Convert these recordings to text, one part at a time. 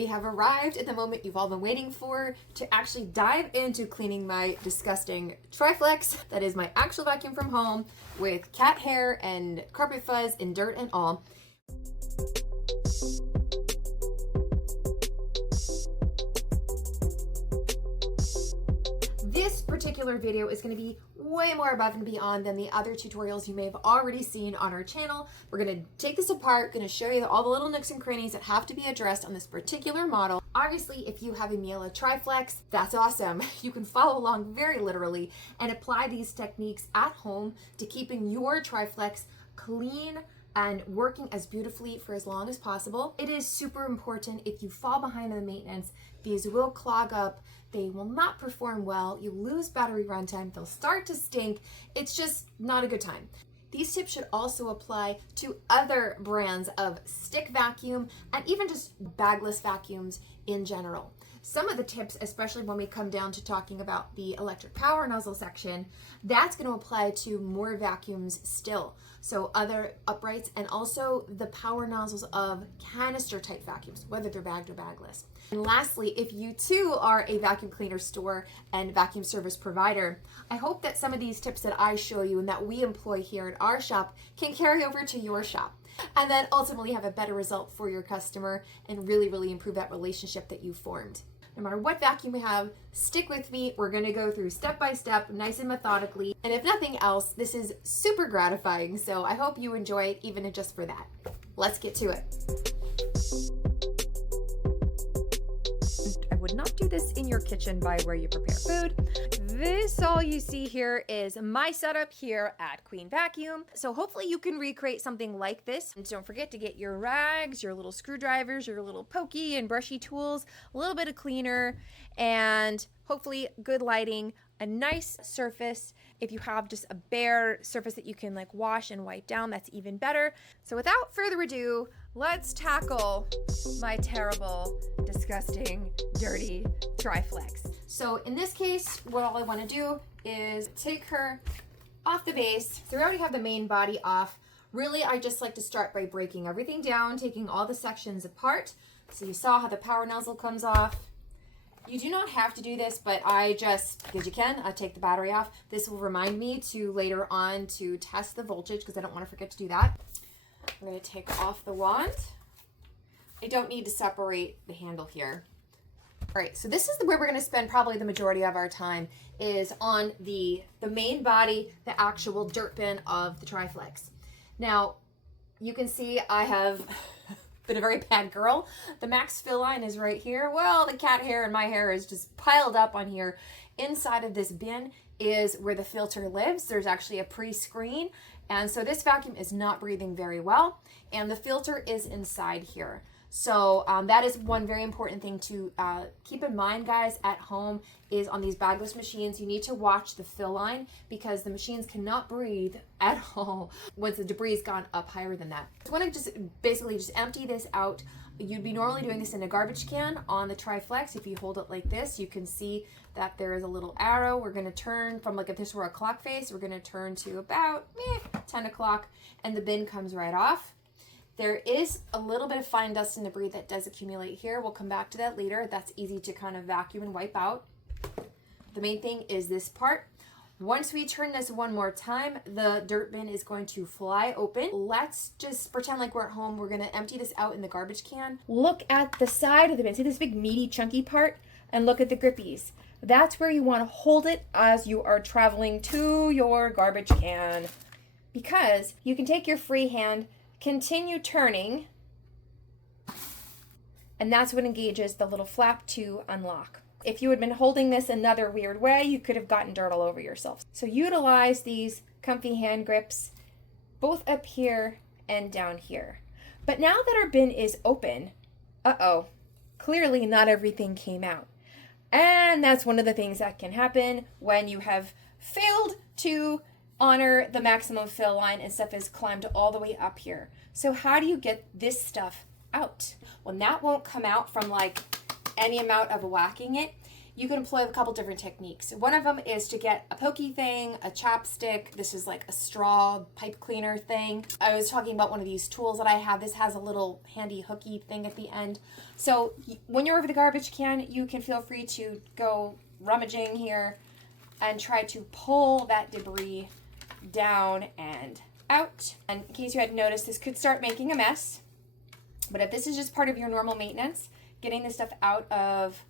we have arrived at the moment you've all been waiting for to actually dive into cleaning my disgusting Triflex. That is my actual vacuum from home with cat hair and carpet fuzz and dirt and all. This particular video is going to be way more above and beyond than the other tutorials you may have already seen on our channel. We're going to take this apart, going to show you all the little nooks and crannies that have to be addressed on this particular model. Obviously, if you have a Miele Triflex, that's awesome. You can follow along very literally and apply these techniques at home to keeping your Triflex clean and working as beautifully for as long as possible. It is super important if you fall behind in the maintenance, these will clog up, they will not perform well, you lose battery runtime, they'll start to stink. It's just not a good time. These tips should also apply to other brands of stick vacuum and even just bagless vacuums in general. Some of the tips, especially when we come down to talking about the electric power nozzle section, that's going to apply to more vacuums still. So other uprights and also the power nozzles of canister type vacuums, whether they're bagged or bagless. And lastly, if you too are a vacuum cleaner store and vacuum service provider, I hope that some of these tips that I show you and that we employ here at our shop can carry over to your shop and then ultimately have a better result for your customer and really improve that relationship that you formed. No matter what vacuum we have, stick with me. We're going to go through step by step, nice and methodically. And if nothing else, this is super gratifying. So I hope you enjoy it, even just for that. Let's get to it. I would not do this in your kitchen by where you prepare food. This all you see here is my setup here at Queen Vacuum. So hopefully you can recreate something like this. And don't forget to get your rags, your little screwdrivers, your little pokey and brushy tools, a little bit of cleaner, and hopefully good lighting, a nice surface. If you have just a bare surface that you can like wash and wipe down, that's even better. So without further ado, let's tackle my terrible, disgusting, dirty Triflex. So in this case, what all I want to do is take her off the base. So we already have the main body off. Really, I just like to start by breaking everything down, taking all the sections apart. So you saw how the power nozzle comes off. You do not have to do this, but I just, because you can, I take the battery off. This will remind me to later on to test the voltage because I don't want to forget to do that. I'm going to take off the wand. I don't need to separate the handle here. All right, so this is where we're going to spend probably the majority of our time is on the main body, the actual dirt bin of the Triflex. Now, you can see I have been a very bad girl. The max fill line is right here. Well, the cat hair and my hair is just piled up on here. Inside of this bin is where the filter lives. There's actually a pre-screen. And so this vacuum is not breathing very well. And the filter is inside here. So that is one very important thing to keep in mind, guys, at home is on these bagless machines, you need to watch the fill line because the machines cannot breathe at all once the debris has gone up higher than that. So I want to just basically just empty this out. You'd be normally doing this in a garbage can on the Triflex. If you hold it like this, you can see that there is a little arrow. We're going to turn from, like if this were a clock face, we're going to turn to about 10 o'clock and the bin comes right off. There is a little bit of fine dust and debris that does accumulate here. We'll come back to that later. That's easy to kind of vacuum and wipe out. The main thing is this part. Once we turn this one more time, the dirt bin is going to fly open. Let's just pretend like we're at home. We're going to empty this out in the garbage can. Look at the side of the bin. See this big meaty chunky part? And look at the grippies. That's where you want to hold it as you are traveling to your garbage can. Because you can take your free hand, continue turning, and that's what engages the little flap to unlock. If you had been holding this another weird way, you could have gotten dirt all over yourself. So utilize these comfy hand grips both up here and down here. But now that our bin is open, clearly not everything came out. And that's one of the things that can happen when you have failed to honor the maximum fill line and stuff has climbed all the way up here. So how do you get this stuff out? Well, that won't come out from like any amount of whacking it. you can employ a couple different techniques. One of them is to get a pokey thing, a chapstick. This is like a straw pipe cleaner thing. I was talking about one of these tools that I have. This has a little handy hooky thing at the end. So when you're over the garbage can, you can feel free to go rummaging here and try to pull that debris down and out. And in case you hadn't noticed, this could start making a mess. But if this is just part of your normal maintenance, getting this stuff out of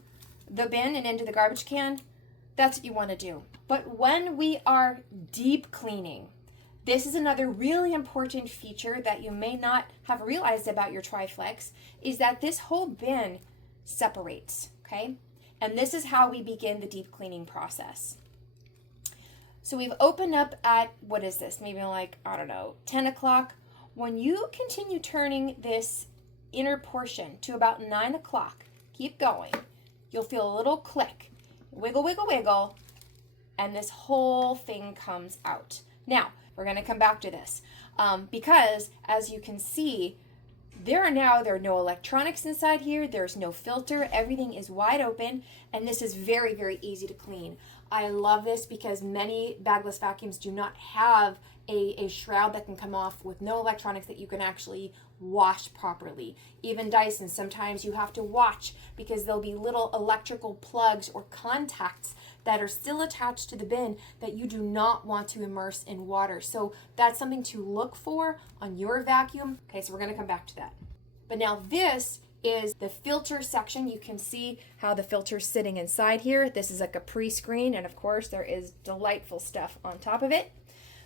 the bin and into the garbage can, that's what you want to do. But when we are deep cleaning, this is another really important feature that you may not have realized about your Triflex, is that this whole bin separates, okay? And this is how we begin the deep cleaning process. So we've opened up at, what is this? Maybe like, I don't know, 10 o'clock. When you continue turning this inner portion to about 9 o'clock, keep going, you'll feel a little click. Wiggle, wiggle, wiggle, and this whole thing comes out. Now, we're going to come back to this because, as you can see, there are no electronics inside here. There's no filter. Everything is wide open, and this is very, very easy to clean. I love this because many bagless vacuums do not have a shroud that can come off with no electronics that you can actually wash properly. Even Dyson, sometimes you have to watch because there'll be little electrical plugs or contacts that are still attached to the bin that you do not want to immerse in water. So that's something to look for on your vacuum. Okay, so we're going to come back to that. But now this is the filter section. You can see how the filter's sitting inside here. This is like a pre-screen, and of course there is delightful stuff on top of it.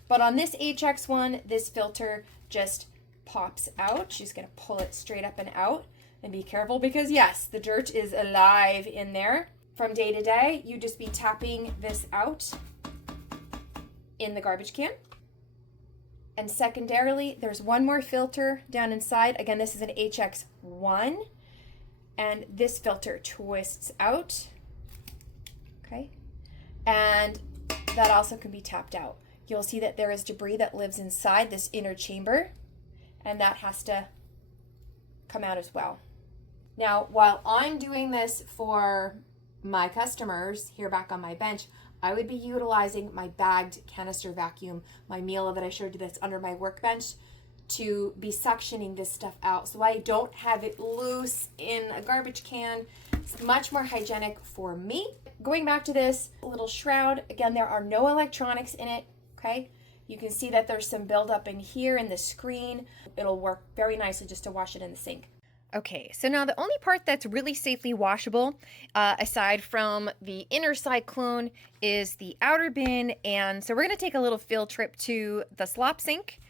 But on this HX1, this filter just pops out. She's going to pull it straight up and out. And be careful because yes, the dirt is alive in there. From day to day, you just be tapping this out in the garbage can. And secondarily, there's one more filter down inside. Again, this is an HX1. And this filter twists out. Okay. And that also can be tapped out. You'll see that there is debris that lives inside this inner chamber, and that has to come out as well. Now, while I'm doing this for my customers here back on my bench, I would be utilizing my bagged canister vacuum, my Miele that I showed you that's under my workbench, to be suctioning this stuff out so I don't have it loose in a garbage can. It's much more hygienic for me. Going back to this little shroud, again, there are no electronics in it. Okay, you can see that there's some buildup in here in the screen. It'll work very nicely just to wash it in the sink. Okay, so now the only part that's really safely washable, aside from the inner cyclone, is the outer bin. And so we're going to take a little field trip to the slop sink,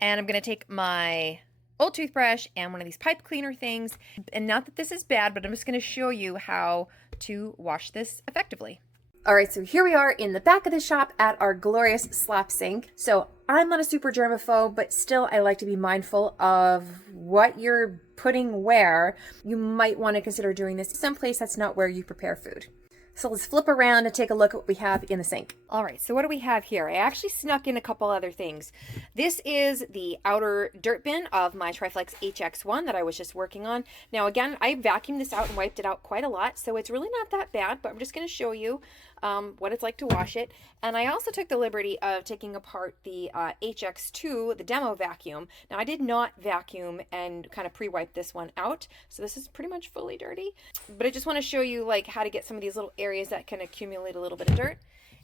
and I'm going to take my old toothbrush and one of these pipe cleaner things. And not that this is bad, but I'm just going to show you how to wash this effectively. All right, so here we are in the back of the shop at our glorious slop sink. So I'm not a super germaphobe, but still I like to be mindful of what you're putting where. You might want to consider doing this someplace that's not where you prepare food. So let's flip around and take a look at what we have in the sink. All right, so what do we have here? I actually snuck in a couple other things. This is the outer dirt bin of my Triflex HX1 that I was just working on. Now again, I vacuumed this out and wiped it out quite a lot, so it's really not that bad, but I'm just going to show you what it's like to wash it. And I also took the liberty of taking apart the HX2, the demo vacuum. Now I did not vacuum and kind of pre-wipe this one out, so this is pretty much fully dirty. But I just want to show you like how to get some of these little areas that can accumulate a little bit of dirt.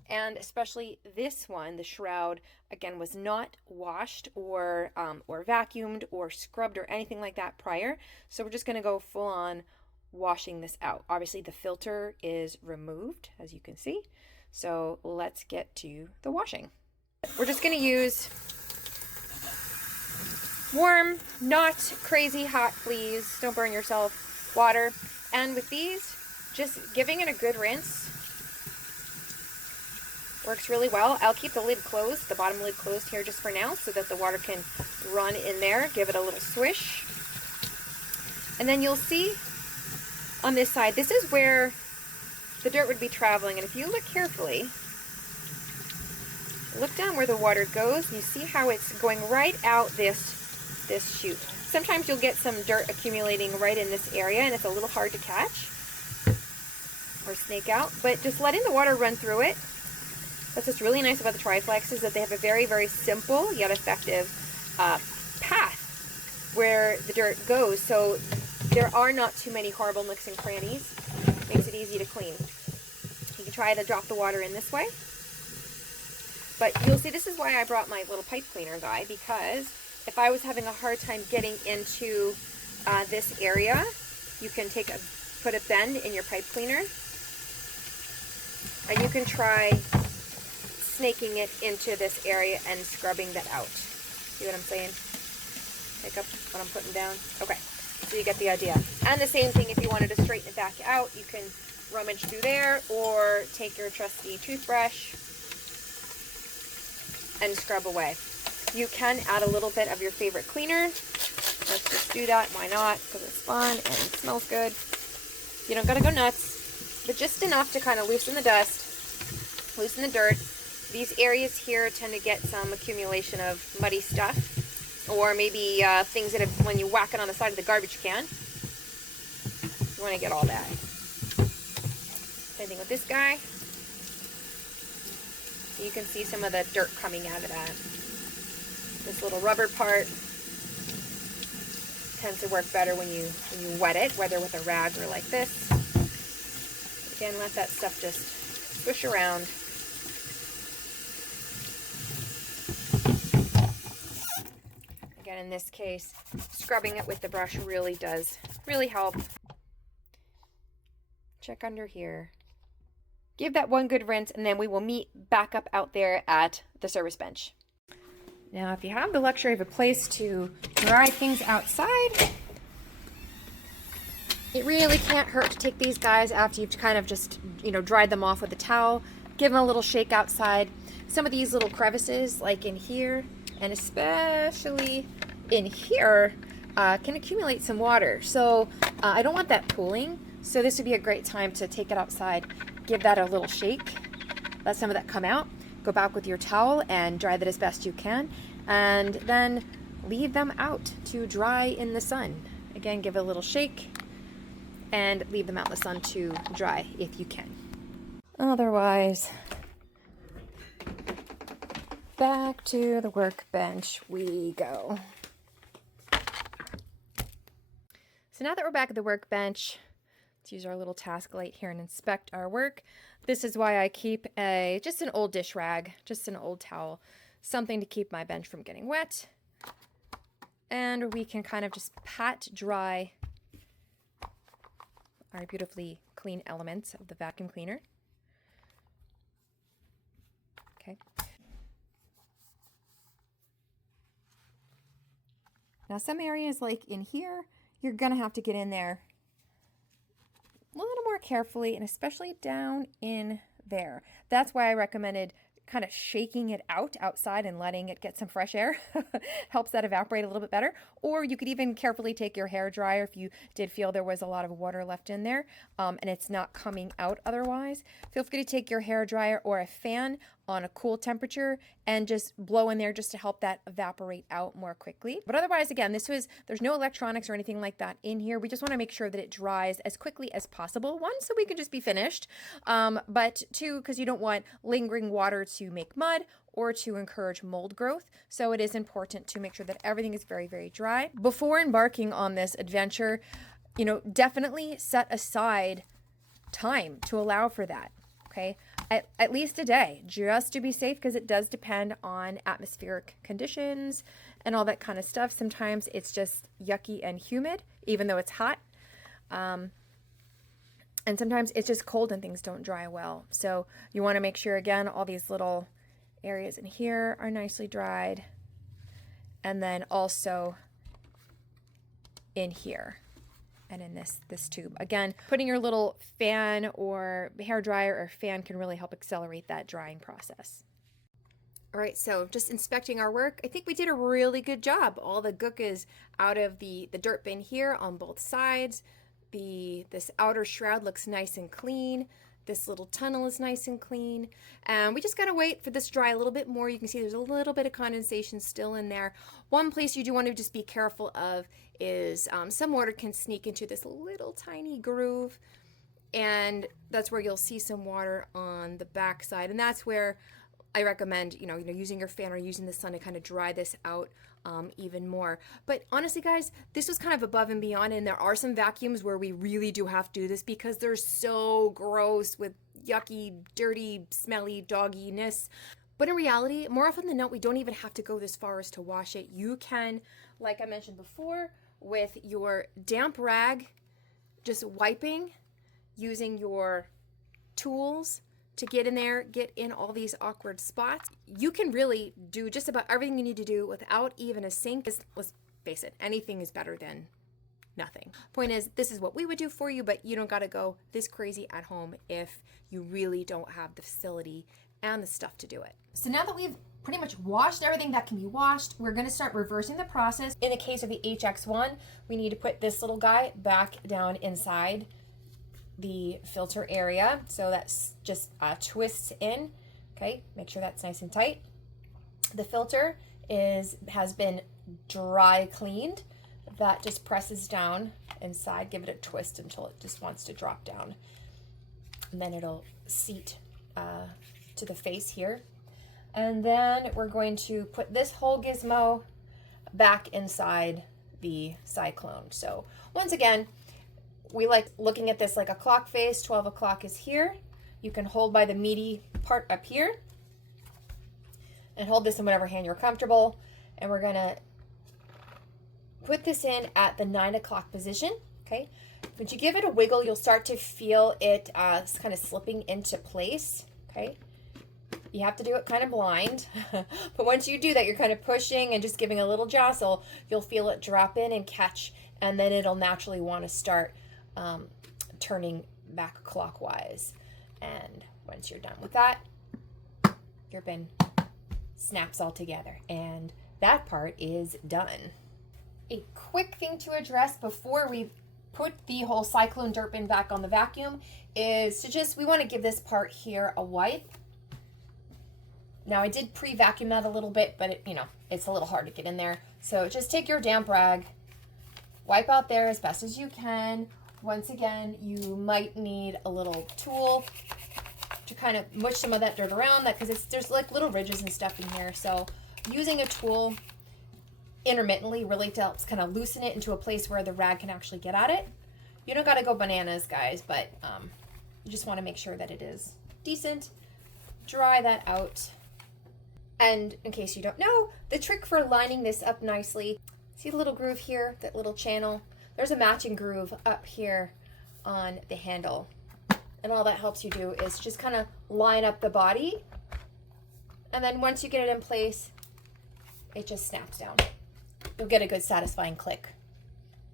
And especially this one, the shroud, again, was not washed or vacuumed or scrubbed or anything like that prior. So we're just going to go full on washing this out. Obviously the filter is removed, as you can see. So let's get to the washing. We're just going to use warm, not crazy hot, please, don't burn yourself, water. And with these, just giving it a good rinse works really well. I'll keep the lid closed, the bottom lid closed here just for now so that the water can run in there. Give it a little swish. And then you'll see on this side, this is where the dirt would be traveling. And if you look carefully, look down where the water goes, and you see how it's going right out this chute. Sometimes you'll get some dirt accumulating right in this area, and it's a little hard to catch. or snake out, but just letting the water run through it. That's what's really nice about the Triflex, is that they have a very, very simple yet effective path where the dirt goes. So there are not too many horrible nooks and crannies. Makes it easy to clean. You can try to drop the water in this way. But you'll see, this is why I brought my little pipe cleaner guy, because if I was having a hard time getting into this area, you can put a bend in your pipe cleaner, and you can try snaking it into this area and scrubbing that out. See what I'm saying? Pick up what I'm putting down? Okay, so you get the idea. And the same thing, if you wanted to straighten it back out, you can rummage through there, or take your trusty toothbrush and scrub away. You can add a little bit of your favorite cleaner. Let's just do that. Why not? Because it's fun and it smells good. You don't gotta go nuts, but just enough to kind of loosen the dust, loosen the dirt. These areas here tend to get some accumulation of muddy stuff, or maybe things that have, when you whack it on the side of the garbage can, you want to get all that. Same thing with this guy. You can see some of the dirt coming out of that. This little rubber part tends to work better when you wet it, whether with a rag or like this. Again, let that stuff just swish around. Again, in this case, scrubbing it with the brush really does help. Check under here. Give that one good rinse, and then we will meet back up out there at the service bench. Now, if you have the luxury of a place to dry things outside, it really can't hurt to take these guys after you've kind of just, dried them off with a towel. Give them a little shake outside. Some of these little crevices, like in here, and especially in here, can accumulate some water. So I don't want that pooling. So this would be a great time to take it outside, give that a little shake, let some of that come out. Go back with your towel and dry that as best you can, and then leave them out to dry in the sun. Again, give it a little shake and leave them out in the sun to dry if you can. Otherwise, back to the workbench we go. So now that we're back at the workbench, let's use our little task light here and inspect our work. This is why I keep just an old dish rag, just an old towel, something to keep my bench from getting wet. And we can kind of just pat dry our beautifully clean elements of the vacuum cleaner. Okay. Now some areas like in here, you're gonna have to get in there a little more carefully, and especially down in there. That's why I recommended kind of shaking it outside and letting it get some fresh air. Helps that evaporate a little bit better. Or you could even carefully take your hair dryer if you did feel there was a lot of water left in there and it's not coming out otherwise. Feel free to take your hair dryer or a fan on a cool temperature and just blow in there just to help that evaporate out more quickly. But otherwise, again, there's no electronics or anything like that in here. We just want to make sure that it dries as quickly as possible. One, so we can just be finished, but two, because you don't want lingering water to make mud or to encourage mold growth. So it is important to make sure that everything is very, very dry. Before embarking on this adventure, definitely set aside time to allow for that, okay? At least a day, just to be safe, because it does depend on atmospheric conditions and all that kind of stuff. Sometimes it's just yucky and humid, even though it's hot. And sometimes it's just cold and things don't dry well. So you want to make sure, again, all these little areas in here are nicely dried. And then also in here and in this tube. Again, putting your little fan or hair dryer or fan can really help accelerate that drying process. All right, so just inspecting our work, I think we did a really good job. All the gook is out of the dirt bin here on both sides. This outer shroud looks nice and clean. This little tunnel is nice and clean. And we just gotta wait for this to dry a little bit more. You can see there's a little bit of condensation still in there. One place you do want to just be careful of is some water can sneak into this little tiny groove and that's where you'll see some water on the back side, and that's where I recommend, using your fan or using the sun to kind of dry this out even more. But honestly, guys, this was kind of above and beyond, and there are some vacuums where we really do have to do this because they're so gross with yucky, dirty, smelly dogginess. But in reality, more often than not, we don't even have to go this far as to wash it. You can, like I mentioned before, with your damp rag, just wiping, using your tools to get in there, get in all these awkward spots. You can really do just about everything you need to do without even a sink. Let's face it, anything is better than nothing. Point is, this is what we would do for you, but you don't gotta go this crazy at home if you really don't have the facility and the stuff to do it. So now that we've pretty much washed everything that can be washed, we're gonna start reversing the process. In the case of the HX1, we need to put this little guy back down inside the filter area. So that's just twists in, okay? Make sure that's nice and tight. The filter has been dry cleaned. That just presses down inside. Give it a twist until it just wants to drop down. And then it'll seat to the face here. And then we're going to put this whole gizmo back inside the cyclone. So once again, we like looking at this like a clock face. 12 o'clock is here. You can hold by the meaty part up here and hold this in whatever hand you're comfortable. And we're gonna put this in at the 9 o'clock position, okay? Once you give it a wiggle, you'll start to feel it kind of slipping into place, okay? You have to do it kind of blind, but once you do that, you're kind of pushing and just giving a little jostle, you'll feel it drop in and catch, and then it'll naturally want to start turning back clockwise. And once you're done with that, your bin snaps all together, and that part is done. A quick thing to address before we put the whole cyclone dirt bin back on the vacuum is to we want to give this part here a wipe. Now I did pre-vacuum that a little bit, but it's a little hard to get in there. So just take your damp rag, wipe out there as best as you can. Once again, you might need a little tool to kind of mush some of that dirt around because there's like little ridges and stuff in here. So using a tool intermittently really helps kind of loosen it into a place where the rag can actually get at it. You don't got to go bananas, guys, but you just want to make sure that it is decent. Dry that out. And in case you don't know, the trick for lining this up nicely, see the little groove here, that little channel? There's a matching groove up here on the handle. And all that helps you do is just kind of line up the body. And then once you get it in place, it just snaps down. You'll get a good satisfying click.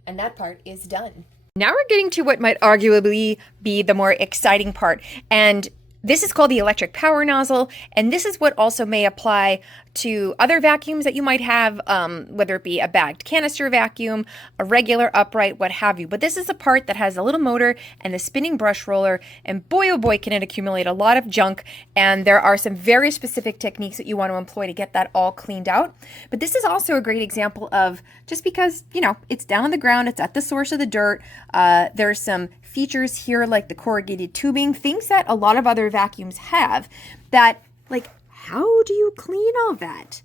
And that part is done. Now we're getting to what might arguably be the more exciting part. And this is called the electric power nozzle, and this is what also may apply to other vacuums that you might have, whether it be a bagged canister vacuum, a regular upright, what have you. But this is a part that has a little motor and a spinning brush roller, and boy oh boy can it accumulate a lot of junk, and there are some very specific techniques that you want to employ to get that all cleaned out. But this is also a great example of, just because, it's down on the ground, it's at the source of the dirt, there's some features here like the corrugated tubing, things that a lot of other vacuums have that, like, how do you clean all that?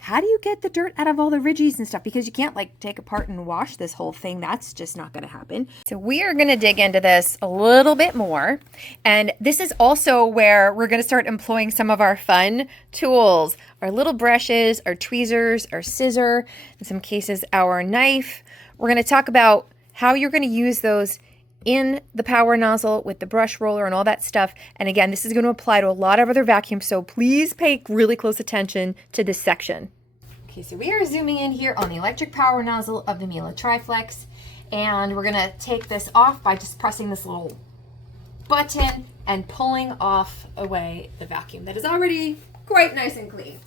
How do you get the dirt out of all the ridges and stuff? Because you can't like take apart and wash this whole thing. That's just not going to happen. So we are going to dig into this a little bit more. And this is also where we're going to start employing some of our fun tools, our little brushes, our tweezers, our scissor, in some cases, our knife. We're going to talk about how you're going to use those in the power nozzle with the brush roller and all that stuff. And again, this is going to apply to a lot of other vacuums, so please pay really close attention to this section. Okay, so we are zooming in here on the electric power nozzle of the Miele Triflex, and we're going to take this off by just pressing this little button and pulling off away the vacuum that is already quite nice and clean.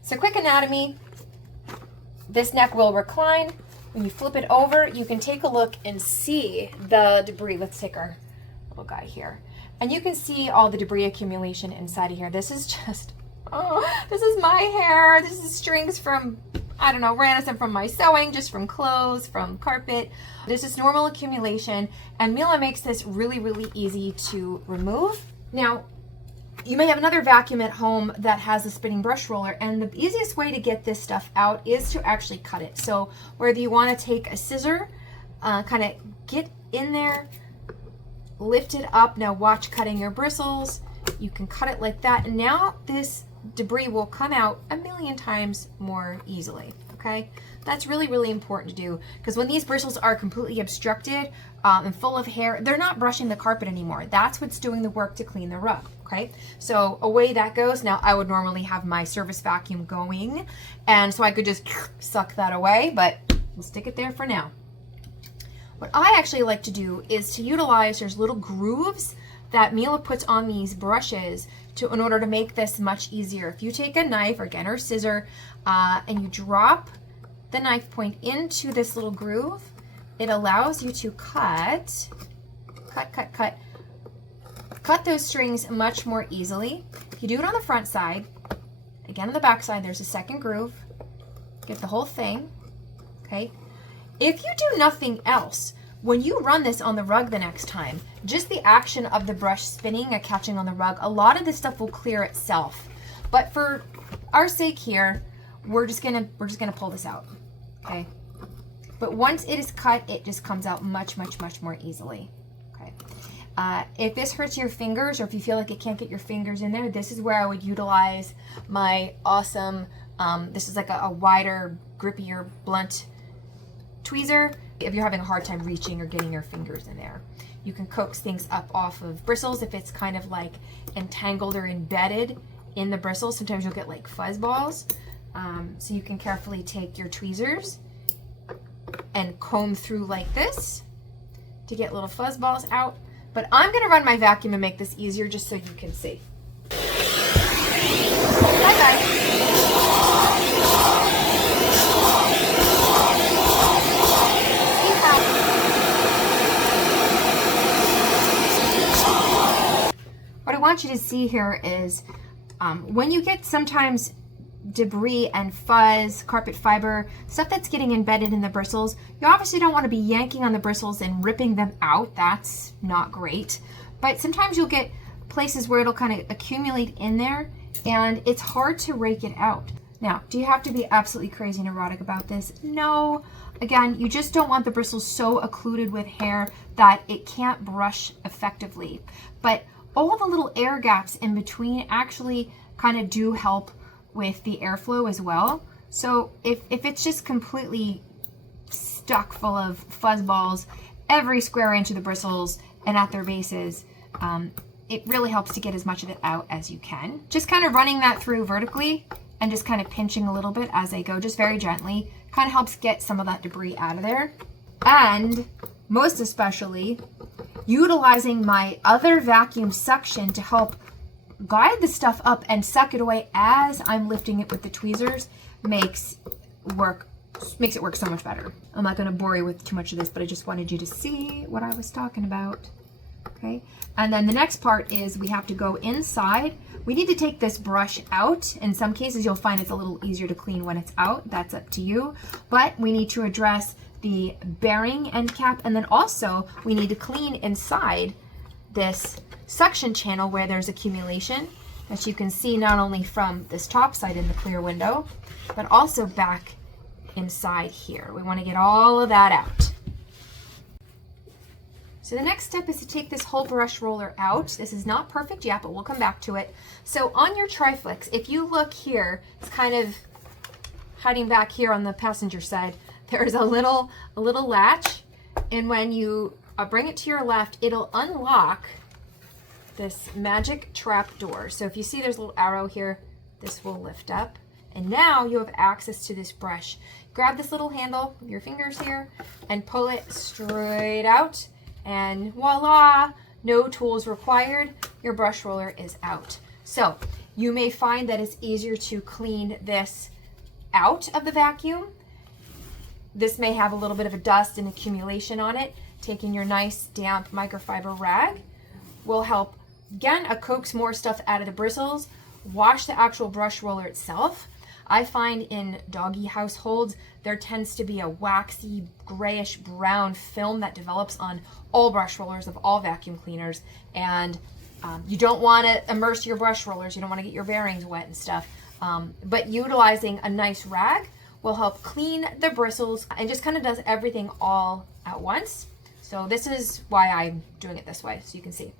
So quick anatomy, this neck will recline. When you flip it over, you can take a look and see the debris. Let's take our little guy here. And you can see all the debris accumulation inside of here. This is just, oh, this is my hair. This is strings from I don't know, random from my sewing, just from clothes, from carpet. This is normal accumulation, and Miele makes this really, really easy to remove. Now, you may have another vacuum at home that has a spinning brush roller, and the easiest way to get this stuff out is to actually cut it. So whether you want to take a scissor, kind of get in there, lift it up. Now watch cutting your bristles. You can cut it like that, and now this debris will come out a million times more easily. Okay, that's really, really important to do, because when these bristles are completely obstructed and full of hair, they're not brushing the carpet anymore. That's what's doing the work to clean the rug. Okay, so away that goes. Now I would normally have my service vacuum going, and so I could just suck that away, but we'll stick it there for now. What I actually like to do is to utilize, there's little grooves that Miele puts on these brushes in order to make this much easier. If you take a knife or again or scissor and you drop the knife point into this little groove, it allows you to cut those strings much more easily. If you do it on the front side, again on the back side, there's a second groove. Get the whole thing, okay? If you do nothing else, when you run this on the rug the next time, just the action of the brush spinning and catching on the rug, a lot of this stuff will clear itself. But for our sake here, we're just gonna pull this out, okay? But once it is cut, it just comes out much, much, much more easily, okay? If this hurts your fingers, or if you feel like it can't get your fingers in there, this is where I would utilize my awesome, this is like a wider, grippier, blunt tweezer. If you're having a hard time reaching or getting your fingers in there, you can coax things up off of bristles. If it's kind of like entangled or embedded in the bristles, sometimes you'll get like fuzz balls. So you can carefully take your tweezers and comb through like this to get little fuzz balls out. But I'm gonna run my vacuum and make this easier just so you can see. Bye guys. What I want you to see here is when you get sometimes debris and fuzz, carpet fiber, stuff that's getting embedded in the bristles, you obviously don't want to be yanking on the bristles and ripping them out. That's not great. But sometimes you'll get places where it'll kind of accumulate in there and it's hard to rake it out. Now, do you have to be absolutely crazy neurotic about this? No. Again, you just don't want the bristles so occluded with hair that it can't brush effectively. But all the little air gaps in between actually kind of do help with the airflow as well. So if it's just completely stuck full of fuzz balls every square inch of the bristles and at their bases, it really helps to get as much of it out as you can. Just kind of running that through vertically and just kind of pinching a little bit as I go, just very gently, kind of helps get some of that debris out of there. And most especially, utilizing my other vacuum suction to help guide the stuff up and suck it away as I'm lifting it with the tweezers makes it work so much better. I'm not going to bore you with too much of this, but I just wanted you to see what I was talking about. Okay, and then the next part is we have to go inside. We need to take this brush out. In some cases you'll find it's a little easier to clean when it's out. That's up to you. But we need to address the bearing end cap, and then also we need to clean inside this suction channel where there's accumulation, that you can see not only from this top side in the clear window, but also back inside here. We want to get all of that out. So the next step is to take this whole brush roller out. This is not perfect yet, but we'll come back to it. So on your Triflex, if you look here, it's kind of hiding back here on the passenger side. There's a little latch, and when you bring it to your left, it'll unlock this magic trap door. So if you see there's a little arrow here, this will lift up, and now you have access to this brush. Grab this little handle with your fingers here and pull it straight out, and voila, no tools required. Your brush roller is out. So you may find that it's easier to clean this out of the vacuum. This may have a little bit of a dust and accumulation on it. Taking your nice damp microfiber rag will help, again, coax more stuff out of the bristles, wash the actual brush roller itself. I find in doggy households, there tends to be a waxy, grayish brown film that develops on all brush rollers of all vacuum cleaners. And you don't want to immerse your brush rollers. You don't want to get your bearings wet and stuff. But utilizing a nice rag will help clean the bristles and just kind of does everything all at once. So this is why I'm doing it this way, so you can see.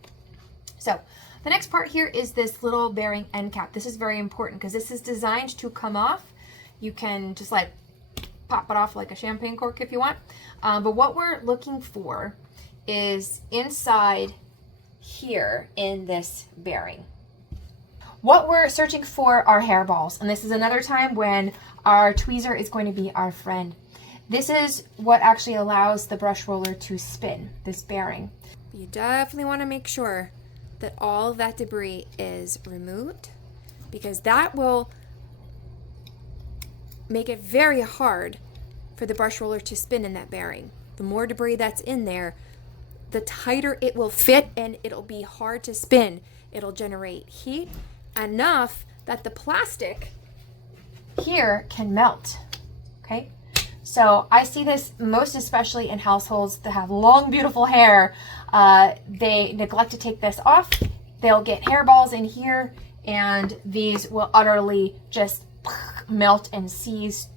So the next part here is this little bearing end cap. This is very important because this is designed to come off. You can just like pop it off like a champagne cork if you want. But what we're looking for is inside here in this bearing. What we're searching for are hairballs, and this is another time when our tweezer is going to be our friend. This is what actually allows the brush roller to spin, this bearing. You definitely want to make sure that all of that debris is removed, because that will make it very hard for the brush roller to spin in that bearing. The more debris that's in there, the tighter it will fit, and it'll be hard to spin. It'll generate heat enough that the plastic here can melt. Okay, so I see this most especially in households that have long, beautiful hair. They neglect to take this off. They'll get hairballs in here, and these will utterly just melt and seize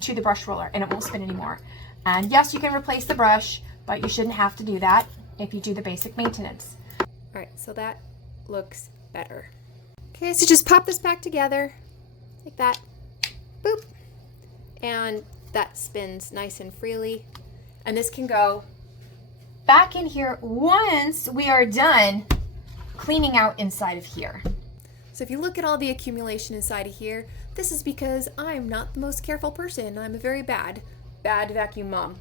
to the brush roller, and it won't spin anymore. And yes, you can replace the brush, but you shouldn't have to do that if you do the basic maintenance. All right, so that looks better. Okay, so just pop this back together like that, boop, and that spins nice and freely. And this can go back in here once we are done cleaning out inside of here. So if you look at all the accumulation inside of here, this is because I'm not the most careful person. I'm a very bad vacuum mom.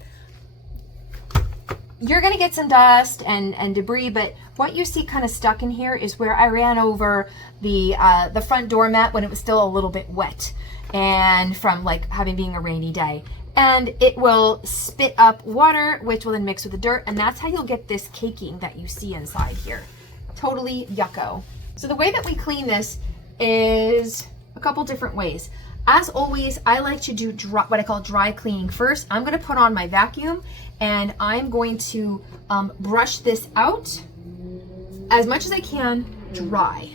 You're gonna get some dust and debris, but what you see kind of stuck in here is where I ran over the front doormat when it was still a little bit wet, and from like being a rainy day. And it will spit up water, which will then mix with the dirt, and that's how you'll get this caking that you see inside here. Totally yucko. So the way that we clean this is a couple different ways. As always, I like to do what I call dry cleaning first. I'm going to put on my vacuum, and I'm going to brush this out as much as I can dry.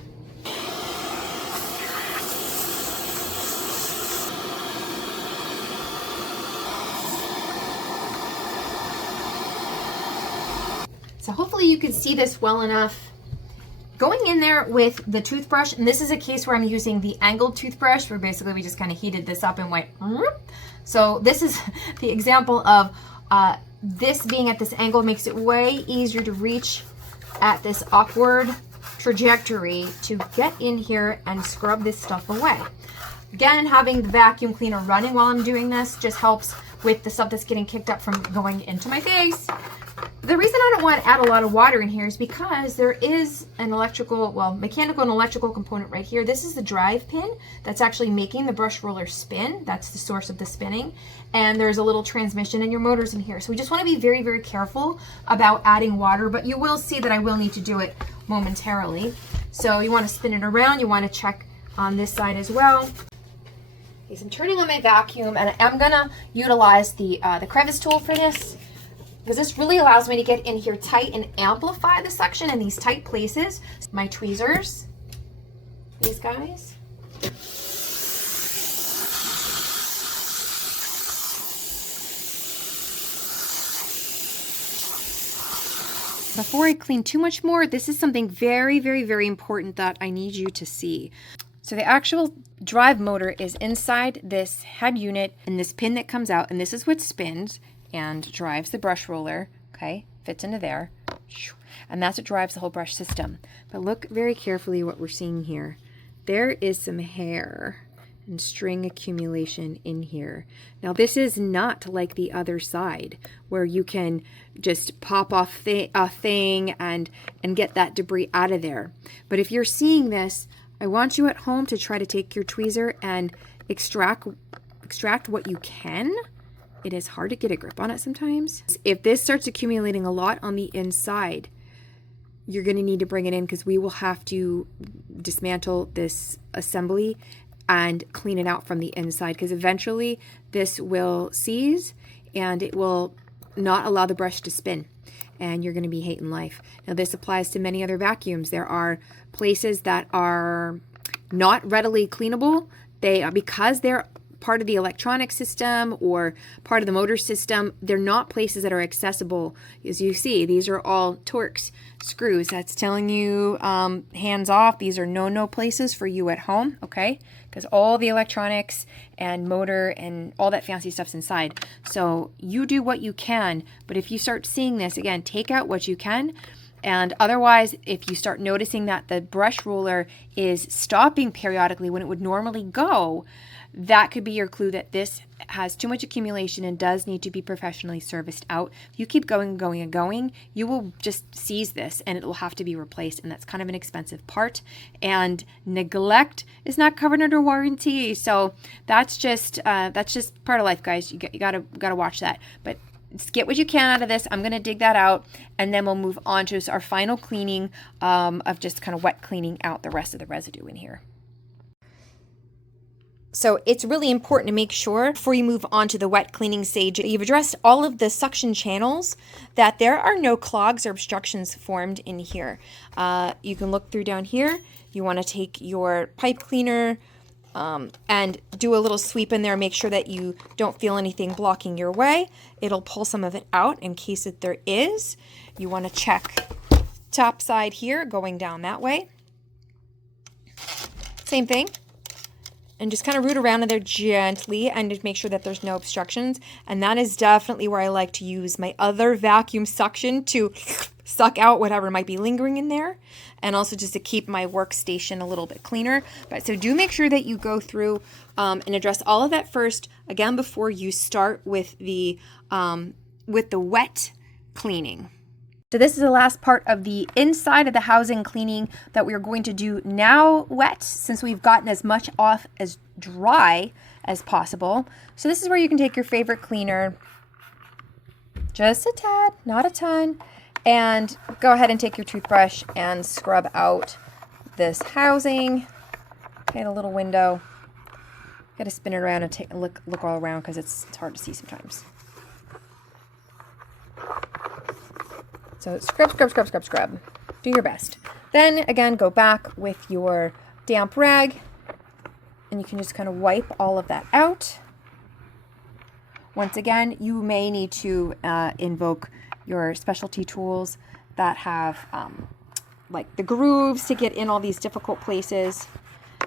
So hopefully you can see this well enough. Going in there with the toothbrush, and this is a case where I'm using the angled toothbrush, where basically we just kind of heated this up and went, so this is the example of this being at this angle makes it way easier to reach at this awkward trajectory to get in here and scrub this stuff away. Again, having the vacuum cleaner running while I'm doing this just helps with the stuff that's getting kicked up from going into my face. The reason I don't want to add a lot of water in here is because there is an mechanical and electrical component right here. This is the drive pin that's actually making the brush roller spin. That's the source of the spinning. And there's a little transmission in your motors in here. So we just want to be very, very careful about adding water, but you will see that I will need to do it momentarily. So you want to spin it around. You want to check on this side as well. Okay, so I'm turning on my vacuum, and I'm gonna utilize the crevice tool for this, because this really allows me to get in here tight and amplify the suction in these tight places. My tweezers, these guys. Before I clean too much more, this is something very, very, very important that I need you to see. So the actual drive motor is inside this head unit and this pin that comes out, and this is what spins and drives the brush roller, okay? Fits into there. And that's what drives the whole brush system. But look very carefully what we're seeing here. There is some hair and string accumulation in here. Now this is not like the other side where you can just pop off a thing and get that debris out of there. But if you're seeing this, I want you at home to try to take your tweezer and extract what you can. It is hard to get a grip on it sometimes. If this starts accumulating a lot on the inside, you're going to need to bring it in, because we will have to dismantle this assembly and clean it out from the inside, because eventually this will seize and it will not allow the brush to spin, and you're going to be hating life. Now this applies to many other vacuums. There are places that are not readily cleanable. Because they're part of the electronic system or part of the motor system, they're not places that are accessible. As you see, these are all Torx screws. That's telling you hands off. These are no places for you at home, okay? Because all the electronics and motor and all that fancy stuff's inside. So you do what you can, but if you start seeing this, again, take out what you can. And otherwise, if you start noticing that the brush roller is stopping periodically when it would normally go, that could be your clue that this has too much accumulation and does need to be professionally serviced out. If you keep going, you will just seize this and it will have to be replaced, and that's kind of an expensive part. And neglect is not covered under warranty, so that's just part of life, guys. You gotta watch that. But just get what you can out of this. I'm going to dig that out, and then we'll move on to our final cleaning of just kind of wet cleaning out the rest of the residue in here. So it's really important to make sure before you move on to the wet cleaning stage that you've addressed all of the suction channels, that there are no clogs or obstructions formed in here. You can look through down here. You want to take your pipe cleaner and do a little sweep in there. Make sure that you don't feel anything blocking your way. It'll pull some of it out in case that there is. You want to check top side here going down that way. Same thing. And just kind of root around in there gently and just make sure that there's no obstructions. And that is definitely where I like to use my other vacuum suction to suck out whatever might be lingering in there, and also just to keep my workstation a little bit cleaner. But so do make sure that you go through and address all of that first, again, before you start with the wet cleaning. So this is the last part of the inside of the housing cleaning that we're going to do now wet, since we've gotten as much off as dry as possible. So this is where you can take your favorite cleaner, just a tad, not a ton, and go ahead and take your toothbrush and scrub out this housing. Okay, the little window. Got to spin it around and take a look all around because it's hard to see sometimes. So scrub. Do your best. Then again, go back with your damp rag and you can just kind of wipe all of that out. Once again, you may need to invoke your specialty tools that have like the grooves to get in all these difficult places.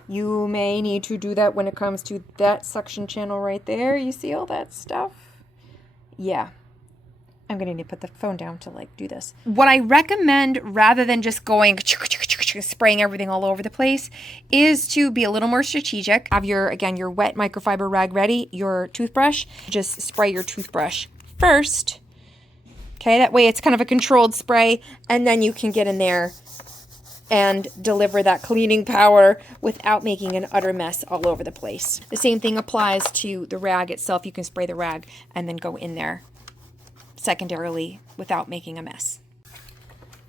You may need to do that when it comes to that suction channel right there. You see all that stuff? Yeah. I'm going to need to put the phone down to like do this. What I recommend, rather than just going spraying everything all over the place, is to be a little more strategic. Have your wet microfiber rag ready, your toothbrush. Just spray your toothbrush first. Okay, that way it's kind of a controlled spray, and then you can get in there and deliver that cleaning power without making an utter mess all over the place. The same thing applies to the rag itself. You can spray the rag and then go in there secondarily without making a mess.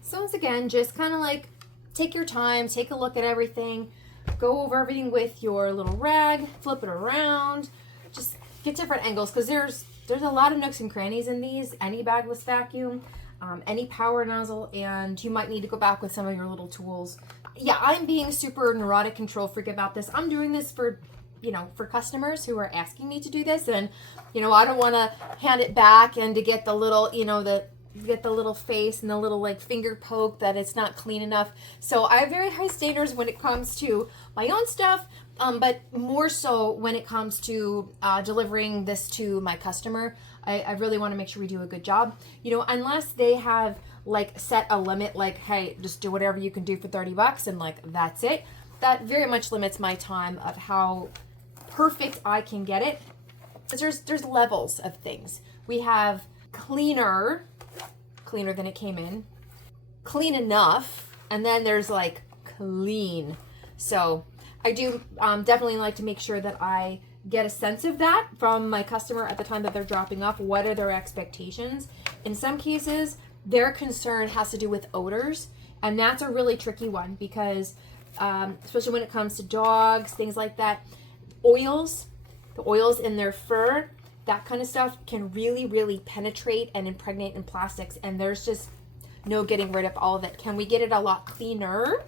So once again, just kind of like take your time, take a look at everything, go over everything with your little rag, flip it around, just get different angles, because there's a lot of nooks and crannies in these, any bagless vacuum, any power nozzle, and you might need to go back with some of your little tools. Yeah, I'm being super neurotic control freak about this. I'm doing this for customers who are asking me to do this, and I don't want to hand it back and to get the little, get the little face and the little like finger poke that it's not clean enough. So I have very high standards when it comes to my own stuff, but more so when it comes to delivering this to my customer. I really want to make sure we do a good job, unless they have like set a limit, like, hey, just do whatever you can do for $30 and like that's it. That very much limits my time of how perfect I can get it. There's levels of things. We have cleaner than it came in, clean enough, and then there's like clean. So I do definitely like to make sure that I get a sense of that from my customer at the time that they're dropping off. What are their expectations? In some cases, their concern has to do with odors, and that's a really tricky one because especially when it comes to dogs, things like that. oils, the oils in their fur, that kind of stuff can really, really penetrate and impregnate in plastics, and there's just no getting rid of all of it. Can we get it a lot cleaner?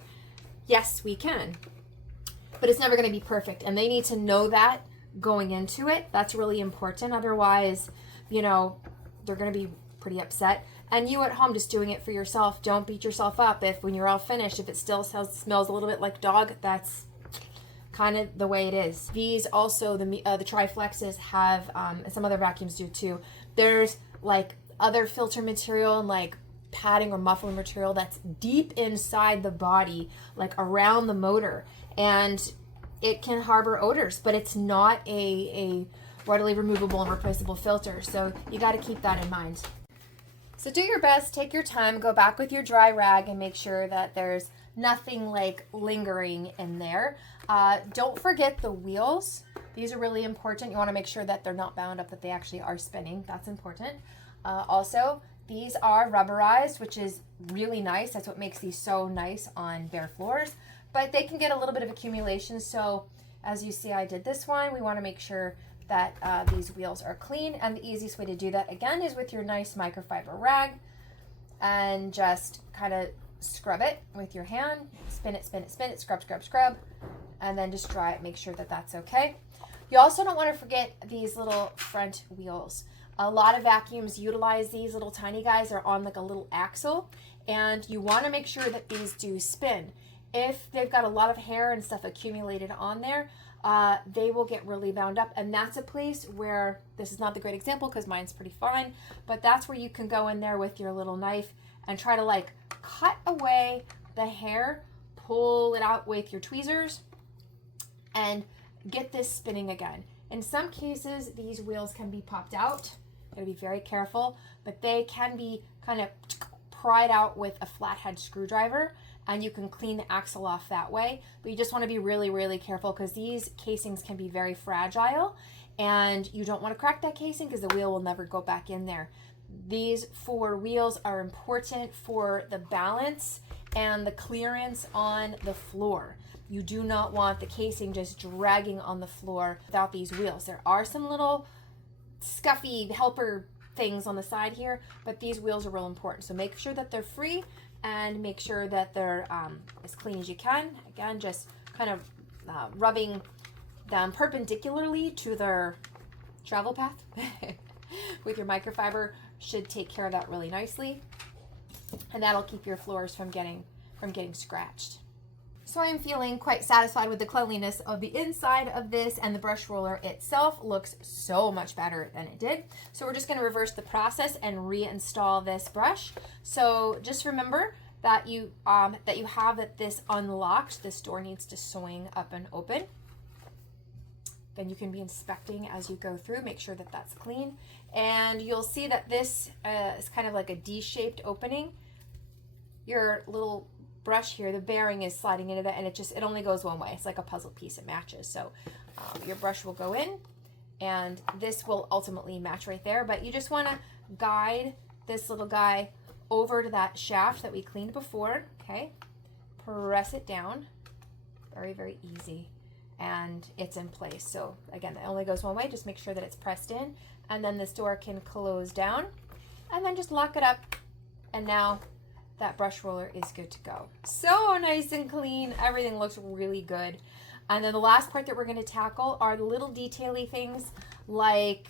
Yes, we can. But it's never going to be perfect, and they need to know that going into it. That's really important. Otherwise, you know, they're going to be pretty upset. And you at home just doing it for yourself, don't beat yourself up if when you're all finished, if it still smells a little bit like dog, that's kind of the way it is. These also, the Triflexes have, and some other vacuums do too, there's like other filter material and like padding or muffler material that's deep inside the body, like around the motor, and it can harbor odors, but it's not a readily removable and replaceable filter, so you got to keep that in mind. So do your best, take your time, go back with your dry rag and make sure that there's nothing like lingering in there. Don't forget the wheels. These are really important. You want to make sure that they're not bound up, that they actually are spinning. That's important. Also, these are rubberized, which is really nice. That's what makes these so nice on bare floors. But they can get a little bit of accumulation. So as you see, I did this one. We want to make sure that these wheels are clean. And the easiest way to do that, again, is with your nice microfiber rag. And just kind of scrub it with your hand. Spin it, spin it, spin it. Scrub, scrub, scrub. And then just dry it. Make sure that that's okay. You also don't want to forget these little front wheels. A lot of vacuums utilize these little tiny guys. They're on like a little axle, and you want to make sure that these do spin. If they've got a lot of hair and stuff accumulated on there, they will get really bound up, and that's a place where, this is not the great example because mine's pretty fine, but that's where you can go in there with your little knife and try to like cut away the hair, pull it out with your tweezers, and get this spinning again. In some cases, these wheels can be popped out. Gotta be very careful, but they can be kind of pried out with a flathead screwdriver, and you can clean the axle off that way. But you just want to be really, really careful because these casings can be very fragile, and you don't want to crack that casing because the wheel will never go back in there. These 4 wheels are important for the balance and the clearance on the floor. You do not want the casing just dragging on the floor without these wheels. There are some little scuffy helper things on the side here, but these wheels are real important. So make sure that they're free and make sure that they're as clean as you can. Again, just kind of rubbing them perpendicularly to their travel path with your microfiber should take care of that really nicely, and that'll keep your floors from getting scratched. So I am feeling quite satisfied with the cleanliness of the inside of this, and the brush roller itself looks so much better than it did. So we're just going to reverse the process and reinstall this brush. So just remember that you have this unlocked. This door needs to swing up and open. Then you can be inspecting as you go through. Make sure that that's clean, and you'll see that this is kind of like a D-shaped opening. Your little brush here, the bearing is sliding into that, and it only goes one way. It's like a puzzle piece, it matches. So your brush will go in, and this will ultimately match right there, but you just want to guide this little guy over to that shaft that we cleaned before. Okay, press it down, very, very easy, and it's in place. So again, it only goes one way. Just make sure that it's pressed in, and then this door can close down, and then just lock it up, and now that brush roller is good to go. So nice and clean. Everything looks really good. And then the last part that we're going to tackle are the little detaily things, like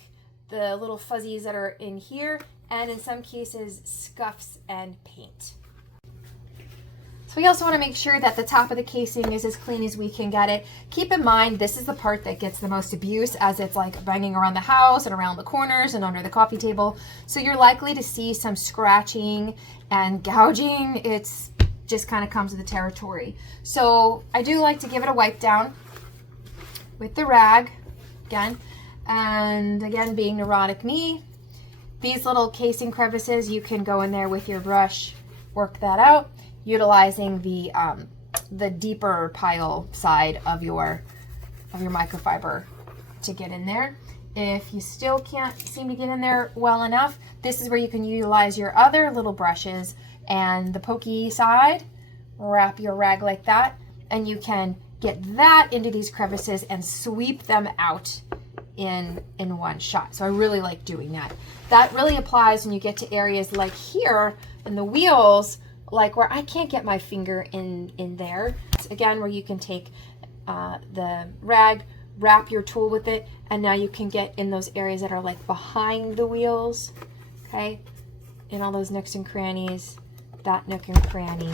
the little fuzzies that are in here, and in some cases scuffs and paint. So we also want to make sure that the top of the casing is as clean as we can get it. Keep in mind, this is the part that gets the most abuse, as it's like banging around the house and around the corners and under the coffee table. So you're likely to see some scratching and gouging. It's just kind of comes with the territory. So I do like to give it a wipe down with the rag again. And again, being neurotic me, these little casing crevices, you can go in there with your brush, work that out, utilizing the deeper pile side of your microfiber to get in there. If you still can't seem to get in there well enough, this is where you can utilize your other little brushes and the pokey side. Wrap your rag like that, and you can get that into these crevices and sweep them out in one shot. So I really like doing that. That really applies when you get to areas like here in the wheels, like where I can't get my finger in there. Again, where you can take the rag, wrap your tool with it, and now you can get in those areas that are like behind the wheels, okay? In all those nooks and crannies, that nook and cranny.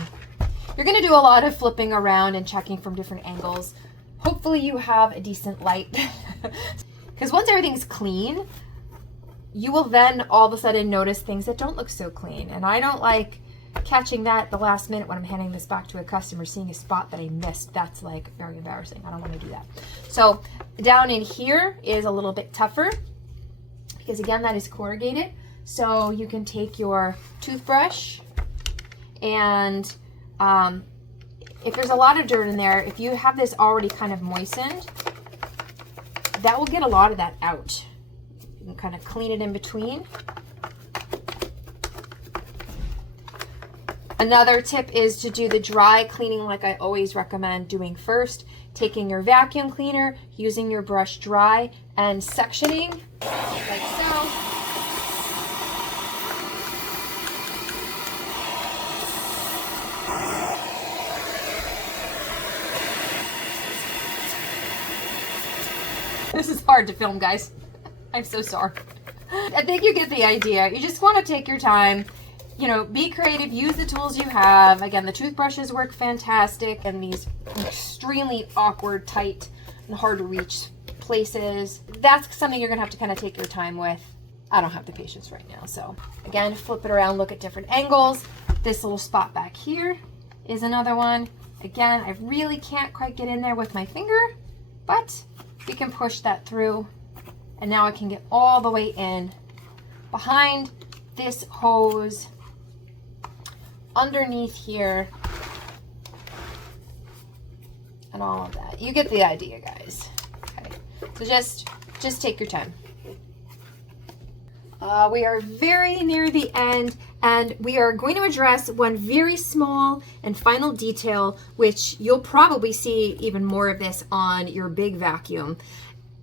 You're gonna do a lot of flipping around and checking from different angles. Hopefully you have a decent light. Because once everything's clean, you will then all of a sudden notice things that don't look so clean. And I don't like catching that at the last minute when I'm handing this back to a customer, seeing a spot that I missed. That's like very embarrassing. I don't want to do that. So down in here is a little bit tougher because again, that is corrugated. So you can take your toothbrush and if there's a lot of dirt in there, if you have this already kind of moistened, that will get a lot of that out. You can kind of clean it in between. Another tip is to do the dry cleaning like I always recommend doing first. Taking your vacuum cleaner, using your brush dry, and sectioning like so. This is hard to film, guys. I'm so sorry. I think you get the idea. You just want to take your time, you know, be creative, use the tools you have. Again, the toothbrushes work fantastic in these extremely awkward, tight, and hard to reach places. That's something you're gonna have to kind of take your time with. I don't have the patience right now. So again, flip it around, look at different angles. This little spot back here is another one. Again, I really can't quite get in there with my finger, but you can push that through. And now I can get all the way in behind this hose, underneath here, and all of that. You get the idea, guys. Okay, so just take your time. We are very near the end, and we are going to address one very small and final detail, which you'll probably see even more of this on your big vacuum.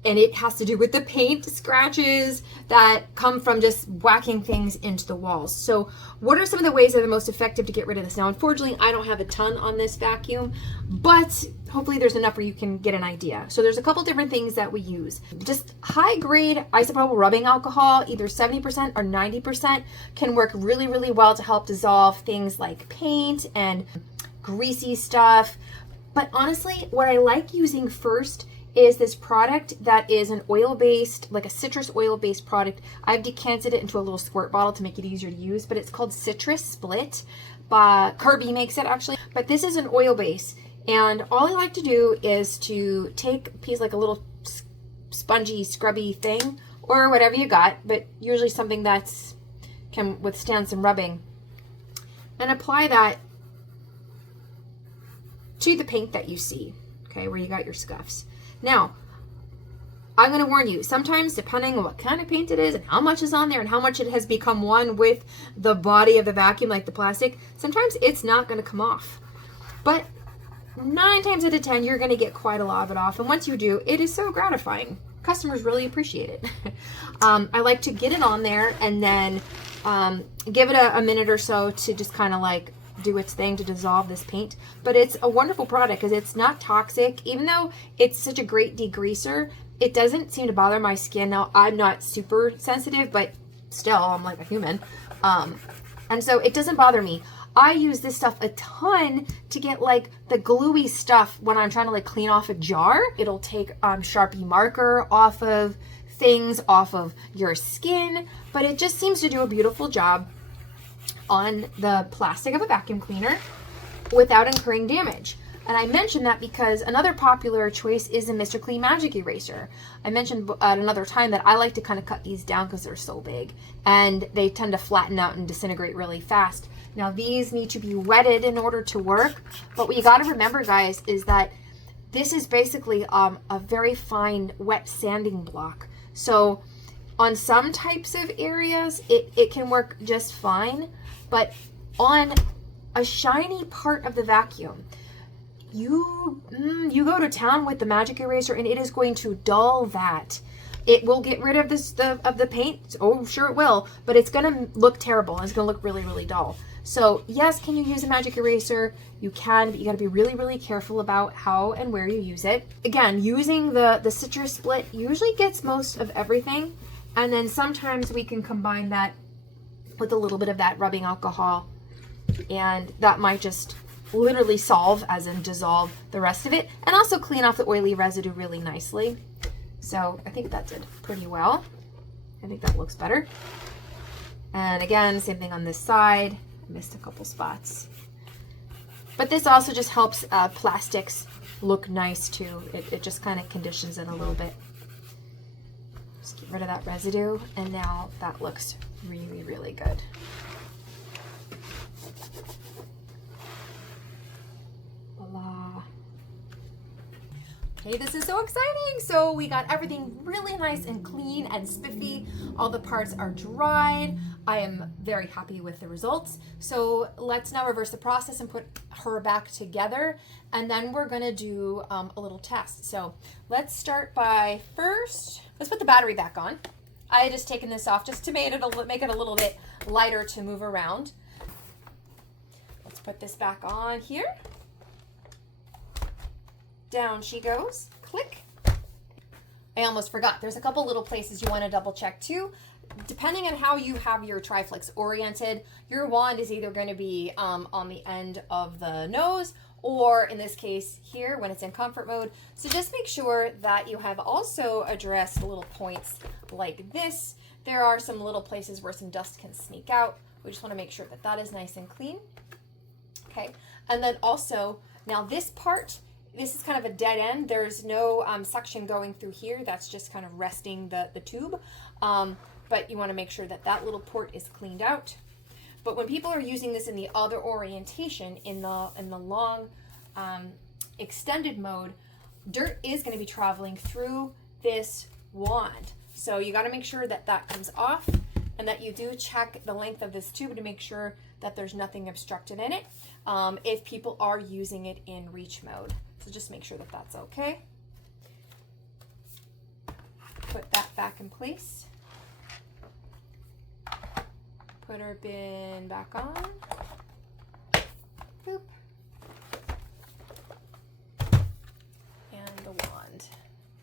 And it has to do with the paint scratches that come from just whacking things into the walls. So what are some of the ways that are the most effective to get rid of this? Now, unfortunately, I don't have a ton on this vacuum, but hopefully there's enough where you can get an idea. So there's a couple different things that we use. Just high grade isopropyl rubbing alcohol, either 70% or 90%, can work really, really well to help dissolve things like paint and greasy stuff. But honestly, what I like using first is this product that is an oil-based, like a citrus oil-based product. I've decanted it into a little squirt bottle to make it easier to use, but it's called Citrus Split. Kirby makes it actually, but this is an oil base. And all I like to do is to take a piece, like a little spongy, scrubby thing, or whatever you got, but usually something that's can withstand some rubbing, and apply that to the paint that you see, okay, where you got your scuffs. Now, I'm going to warn you, sometimes depending on what kind of paint it is and how much is on there and how much it has become one with the body of the vacuum, like the plastic, sometimes it's not going to come off. But 9 times out of 10, you're going to get quite a lot of it off. And once you do, it is so gratifying. Customers really appreciate it. I like to get it on there and then give it a minute or so to just kind of like do its thing to dissolve this paint. But it's a wonderful product because it's not toxic. Even though it's such a great degreaser, it doesn't seem to bother my skin. Now, I'm not super sensitive, but still, I'm like a human. And so it doesn't bother me. I use this stuff a ton to get like the gluey stuff when I'm trying to like clean off a jar. It'll take Sharpie marker off of things, off of your skin, but it just seems to do a beautiful job on the plastic of a vacuum cleaner without incurring damage. And I mentioned that because another popular choice is a Mr. Clean Magic Eraser. I mentioned at another time that I like to kind of cut these down because they're so big and they tend to flatten out and disintegrate really fast. Now these need to be wetted in order to work, but what you got to remember, guys, is that this is basically a very fine wet sanding block. So on some types of areas, it can work just fine, but on a shiny part of the vacuum, you go to town with the magic eraser and it is going to dull that. It will get rid of the paint. Oh, sure it will, but it's gonna look terrible. It's gonna look really, really dull. So yes, can you use a magic eraser? You can, but you gotta be really, really careful about how and where you use it. Again, using the citrus split usually gets most of everything. And then sometimes we can combine that with a little bit of that rubbing alcohol, and that might just literally solve, as in dissolve, the rest of it, and also clean off the oily residue really nicely. So I think that did pretty well. I think that looks better. And again, same thing on this side. I missed a couple spots. But this also just helps plastics look nice too. It just kind of conditions it a little bit. Just get rid of that residue, and now that looks really, really good. Voila. Okay, this is so exciting. So we got everything really nice and clean and spiffy. All the parts are dried. I am very happy with the results. So let's now reverse the process and put her back together. And then we're gonna do a little test. So let's start by first, let's put the battery back on. I had just taken this off just to make it a little bit lighter to move around. Let's put this back on here. Down she goes, click. I almost forgot, there's a couple little places you want to double check too. Depending on how you have your Triflex oriented, your wand is either going to be on the end of the nose, or in this case here when it's in comfort mode. So just make sure that you have also addressed the little points like this. There are some little places where some dust can sneak out. We just want to make sure that that is nice and clean. Okay, and then also, now this part, this is kind of a dead end. There's no suction going through here. That's just kind of resting the tube. But you want to make sure that that little port is cleaned out. But when people are using this in the other orientation, in the long extended mode, dirt is going to be traveling through this wand. So you got to make sure that that comes off, and that you do check the length of this tube to make sure that there's nothing obstructed in it if people are using it in reach mode. So just make sure that that's okay. Put that back in place. Put our bin back on. Boop. And the wand.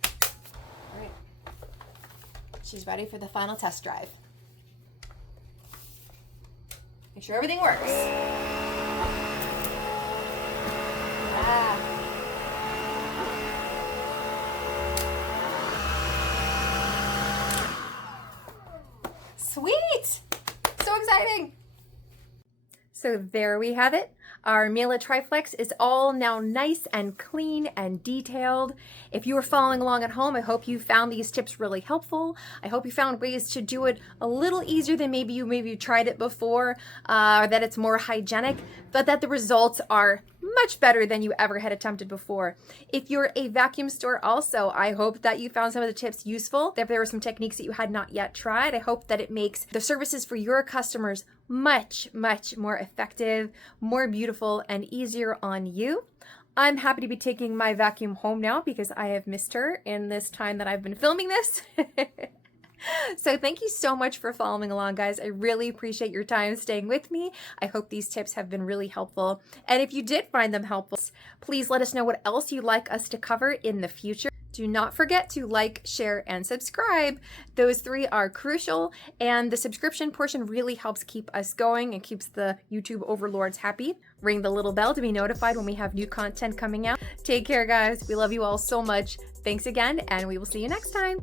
All right. She's ready for the final test drive. Make sure everything works. Yeah. Sweet! So exciting! So there we have it. Our Miele Triflex is all now nice and clean and detailed. If you were following along at home, I hope you found these tips really helpful. I hope you found ways to do it a little easier than maybe you tried it before, or that it's more hygienic, but that the results are much better than you ever had attempted before. If you're a vacuum store also, I hope that you found some of the tips useful. If there were some techniques that you had not yet tried, I hope that it makes the services for your customers much, much more effective, more beautiful, and easier on you. I'm happy to be taking my vacuum home now because I have missed her in this time that I've been filming this. So thank you so much for following along, guys. I really appreciate your time staying with me. I hope these tips have been really helpful. And if you did find them helpful, please let us know what else you'd like us to cover in the future. Do not forget to like, share, and subscribe. Those three are crucial, and the subscription portion really helps keep us going and keeps the YouTube overlords happy. Ring the little bell to be notified when we have new content coming out. Take care, guys. We love you all so much. Thanks again, and we will see you next time.